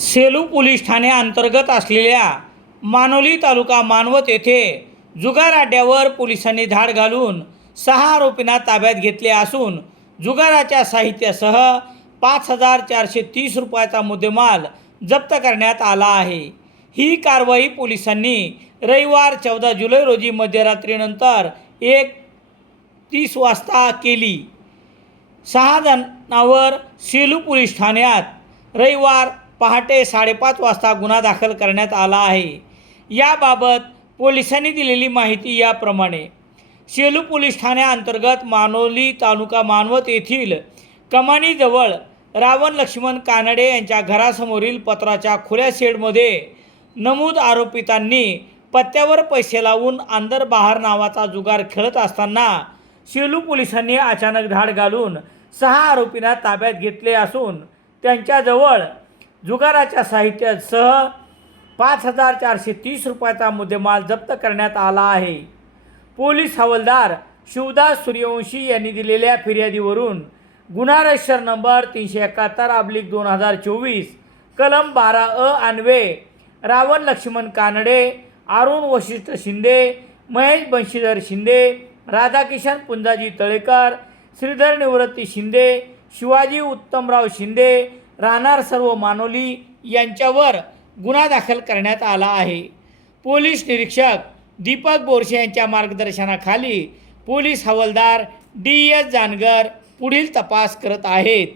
Selu police ठाण्याअंतर्गत असलेल्या मानोली तालुका मानवत येथे जुगार अड्ड्यावर पोलिसांनी धाड घालून सहा आरोपींना ताब्यात घेतले असून जुगाराच्या साहित्यासह पाच हजार चारशे तीस रुपयाचा मुद्देमाल जप्त करण्यात आला आहे. ही कारवाई पोलिसांनी रविवार चौदा जुलै रोजी मध्यरात्रीनंतर एक तीस वाजता केली. सहा जणांवर सेलू पोलीस ठाण्यात रविवार पहाटे साडेपाच वाजता गुन्हा दाखल करण्यात आला आहे. याबाबत पोलिसांनी दिलेली माहिती याप्रमाणे सेलू पोलीस ठाण्याअंतर्गत मानोली तालुका मानवत येथील कमानीजवळ रावण लक्ष्मण कानडे यांच्या घरासमोरील पत्राच्या खुल्या शेडमध्ये नमूद आरोपितांनी पत्त्यावर पैसे लावून अंदर बहार नावाचा जुगार खेळत असताना सेलू पोलिसांनी अचानक धाड घालून सहा आरोपींना ताब्यात घेतले असून त्यांच्याजवळ जुगाराच्या साहित्यासह पाच हजार चारशे तीस रुपयाचा मुद्देमाल जप्त करण्यात आला आहे. पोलीस हवालदार शिवदास सूर्यवंशी यांनी दिलेल्या फिर्यादीवरून गुन्हा रजिस्टर नंबर तीनशे एकाहत्तर अब्लिक दोन हजार चोवीस कलम बारा अ अन्वे रावण लक्ष्मण कानडे अरुण वशिष्ठ शिंदे महेश बंशीधर शिंदे राधाकिशन पुंजाजी तळेकर श्रीधर निवृत्ती शिंदे शिवाजी उत्तमराव शिंदे राहणार सर्व मानोली यांच्यावर गुन्हा दाखल करण्यात आला आहे. पोलीस निरीक्षक दीपक बोरसे यांच्या मार्गदर्शनाखाली पोलीस हवालदार डी एस जानगर पुढील तपास करत आहेत.